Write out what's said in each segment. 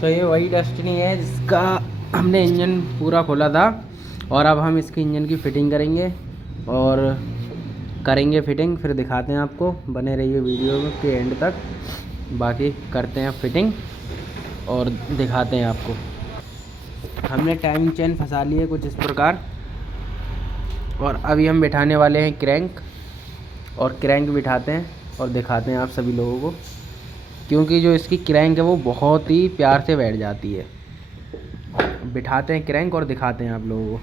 तो ये वही डेस्टिनी है जिसका हमने इंजन पूरा खोला था और अब हम इसके इंजन की फ़िटिंग करेंगे और करेंगे फिटिंग, फिर दिखाते हैं आपको। बने रहिए वीडियो के एंड तक। बाकी करते हैं फिटिंग और दिखाते हैं आपको। हमने टाइम चेन फंसा लिए कुछ इस प्रकार और अभी हम बिठाने वाले हैं क्रैंक, और क्रैंक बिठाते हैं और दिखाते हैं आप सभी लोगों को, क्योंकि जो इसकी क्रैंक है वो बहुत ही प्यार से बैठ जाती है। बिठाते हैं क्रैंक और दिखाते हैं आप लोगों को।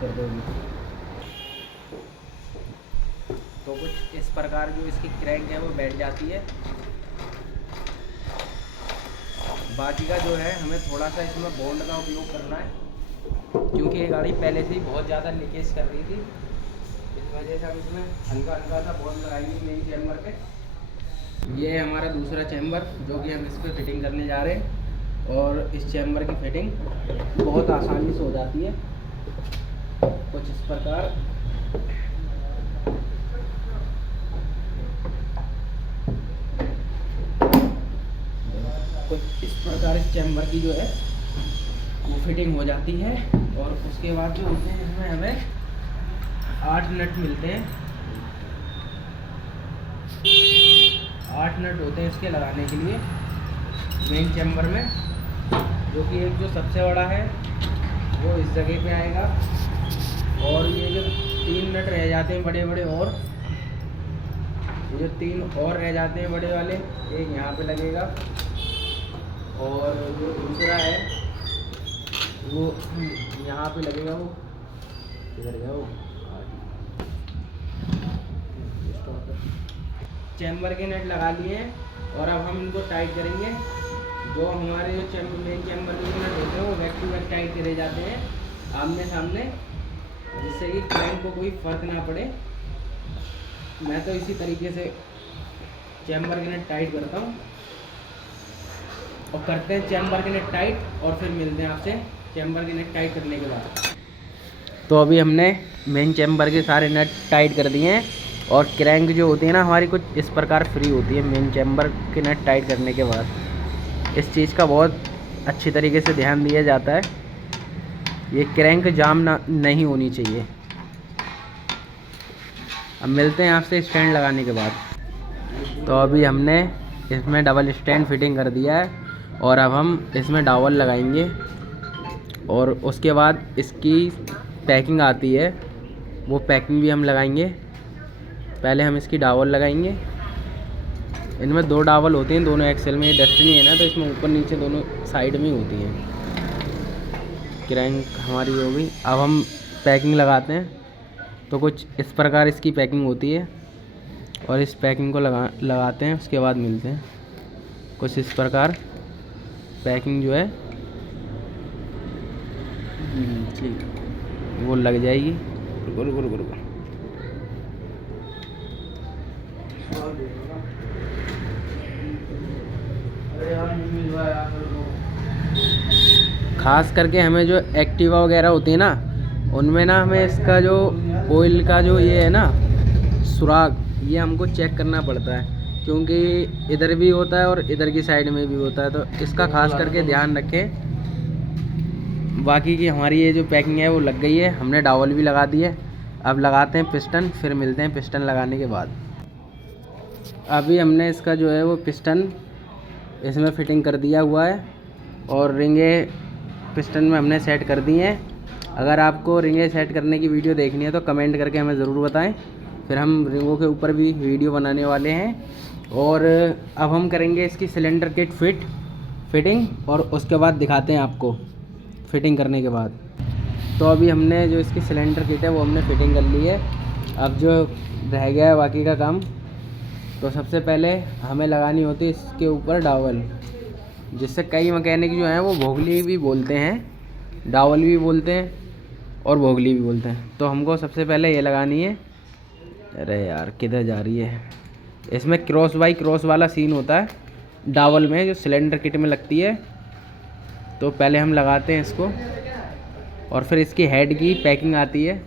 कर दो। तो कुछ इस प्रकार जो इसकी क्रैंक है वो बैठ जाती है। बाकी का जो है हमें थोड़ा सा इसमें बॉन्ड का उपयोग करना है, क्योंकि ये गाड़ी पहले से ही बहुत ज़्यादा लीकेज कर रही थी। इस वजह से हम इसमें हल्का हल्का सा बॉन्ड लगाएंगे मेन चैम्बर पे। ये है हमारा दूसरा चैम्बर जो कि हम इस पर फिटिंग करने जा रहे हैं, और इस चैम्बर की फिटिंग बहुत आसानी से हो जाती है कुछ इस प्रकार। कुछ इस प्रकार इस चैम्बर की जो है वो फिटिंग हो जाती है। और उसके बाद जो होते हैं इसमें हमें 8 नट मिलते हैं। 8 नट होते हैं इसके लगाने के लिए मेन चैम्बर में, जो कि एक जो सबसे बड़ा है वो इस जगह पे आएगा, और ये जो 3 नट रह जाते हैं बड़े बड़े, और ये जो 3 और रह जाते हैं बड़े वाले, एक यहाँ पे लगेगा, और जो दूसरा है वो यहाँ पे लगेगा। वो किधर गया वो? चैम्बर के नट लगा लिए हैं और अब हम इनको टाइट करेंगे। जो हमारे जो मेन चैम्बर के नट होते हैं वो बैक टू बैक टाइट करे जाते हैं आमने सामने, जिससे कि क्लाइंट को कोई फर्क ना पड़े। मैं तो इसी तरीके से चैम्बर के नट टाइट करता हूँ, और करते हैं चैम्बर के नट टाइट, और फिर मिलते हैं आपसे चैम्बर के नट टाइट करने के बाद। तो अभी हमने मेन चैम्बर के सारे नट टाइट कर दिए हैं, और क्रैंक जो होती है ना हमारी कुछ इस प्रकार फ्री होती है मेन चैम्बर के नट टाइट करने के बाद। इस चीज़ का बहुत अच्छी तरीके से ध्यान दिया जाता है, ये क्रैंक जाम नहीं होनी चाहिए। अब मिलते हैं आपसे स्टैंड लगाने के बाद। तो अभी हमने इसमें डबल स्टैंड फिटिंग कर दिया है, और अब हम इसमें डॉवल लगाएंगे, और उसके बाद इसकी पैकिंग आती है वो पैकिंग भी हम लगाएंगे। पहले हम इसकी डॉवल लगाएंगे। इनमें 2 डॉवल होती हैं दोनों एक्सेल में। ये डेस्टिनी है ना, तो इसमें ऊपर नीचे दोनों साइड में ही होती हैं। क्रैंक हमारी हो गई। अब हम पैकिंग लगाते हैं। तो कुछ इस प्रकार इसकी पैकिंग होती है, और इस पैकिंग को लगाते हैं, उसके बाद मिलते हैं। कुछ इस प्रकार पैकिंग जो है ठीक वो लग जाएगी। रुको रुको रुको रुको। खास करके हमें जो एक्टिवा वगैरह होती है ना, उनमें ना हमें इसका जो ऑयल का जो ये है ना सुराग, ये हमको चेक करना पड़ता है, क्योंकि इधर भी होता है और इधर की साइड में भी होता है। तो इसका खास करके ध्यान रखें। बाकी की हमारी ये जो पैकिंग है वो लग गई है, हमने डॉवल भी लगा दी है। अब लगाते हैं पिस्टन, फिर मिलते हैं पिस्टन लगाने के बाद। अभी हमने इसका जो है वो पिस्टन इसमें फिटिंग कर दिया हुआ है, और रिंगे पिस्टन में हमने सेट कर दी हैं। अगर आपको रिंगे सेट करने की वीडियो देखनी है तो कमेंट करके हमें ज़रूर बताएं, फिर हम रिंगों के ऊपर भी वीडियो बनाने वाले हैं। और अब हम करेंगे इसकी सिलेंडर किट फिटिंग, और उसके बाद दिखाते हैं आपको फिटिंग करने के बाद। तो अभी हमने जो इसकी सिलेंडर किट है वो हमने फिटिंग कर ली है। अब जो रह गया है बाकी का काम, तो सबसे पहले हमें लगानी होती है इसके ऊपर डॉवल, जिससे कई मैकेनिक जो हैं वो भोगली भी बोलते हैं, डॉवल भी बोलते हैं और भोगली भी बोलते हैं। तो हमको सबसे पहले ये लगानी है। अरे यार किधर जा रही है? इसमें क्रॉस बाई क्रॉस वाला सीन होता है डॉवल में, जो सिलेंडर किट में लगती है। तो पहले हम लगाते हैं इसको, और फिर इसकी हेड की पैकिंग आती है,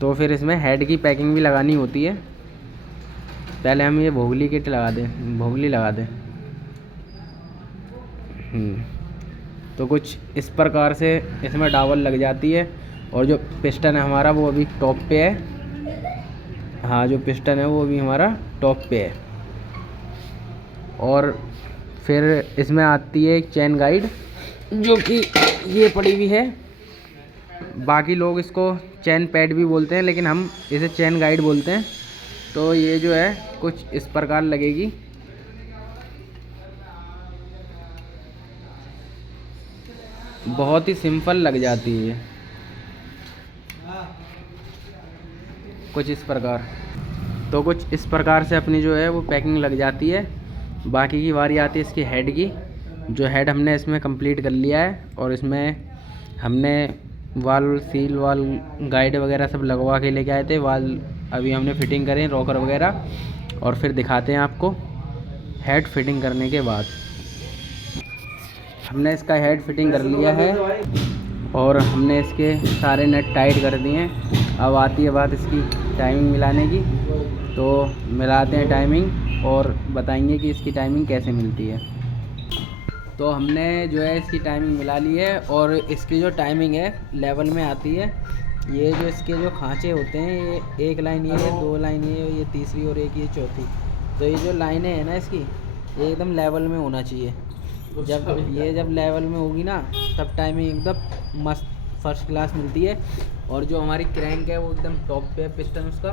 तो फिर इसमें हेड की पैकिंग भी लगानी होती है। पहले हम ये भोगली किट लगा दें, भोगली लगा दें। तो कुछ इस प्रकार से इसमें डावल लग जाती है। और जो पिस्टन है हमारा वो अभी टॉप पे है। हाँ, जो पिस्टन है वो अभी हमारा टॉप पे है। और फिर इसमें आती है एक चेन गाइड, जो कि ये पड़ी हुई है। बाकी लोग इसको चेन पैड भी बोलते हैं, लेकिन हम इसे चेन गाइड बोलते हैं। तो ये जो है कुछ इस प्रकार लगेगी। बहुत ही सिंपल लग जाती है कुछ इस प्रकार। तो कुछ इस प्रकार से अपनी जो है वो पैकिंग लग जाती है। बाकी की बारी आती है इसकी हेड की। जो हेड हमने इसमें कंप्लीट कर लिया है, और इसमें हमने वाल सील वाल गाइड वगैरह सब लगवा के लेके आए थे। वाल अभी हमने फिटिंग करें, रॉकर वगैरह, और फिर दिखाते हैं आपको हेड फिटिंग करने के बाद। हमने इसका हेड फिटिंग कर लिया है और हमने इसके सारे नट टाइट कर दिए हैं। अब आती है बात इसकी टाइमिंग मिलाने की। तो मिलाते हैं टाइमिंग और बताएंगे कि इसकी टाइमिंग कैसे मिलती है। तो हमने जो है इसकी टाइमिंग मिला ली है, और इसकी जो टाइमिंग है लेवल में आती है। ये जो इसके जो खांचे होते हैं, ये एक लाइन ये है, दो लाइन ये तीसरी और एक ये चौथी। तो ये जो लाइनें हैं ना इसकी, ये एकदम लेवल में होना चाहिए। जब लेवल में होगी ना, तब टाइमिंग एकदम मस्त फर्स्ट क्लास मिलती है। और जो हमारी क्रैंक है वो एकदम टॉप पे है पिस्टन उसका,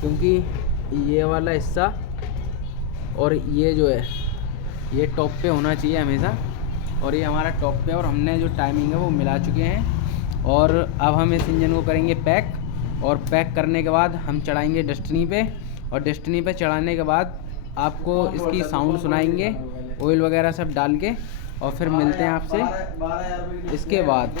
क्योंकि ये वाला हिस्सा और ये जो है ये टॉप पे होना चाहिए हमेशा। और ये हमारा टॉप पे, और हमने जो टाइमिंग है वो मिला चुके हैं। और अब हम इस इंजन को करेंगे पैक, और पैक करने के बाद हम चढ़ाएंगे डेस्टिनी पे। और डेस्टिनी पे चढ़ाने के बाद आपको इसकी साउंड सुनाएंगे ऑयल वगैरह सब डाल के। और फिर मिलते हैं आपसे इसके बाद।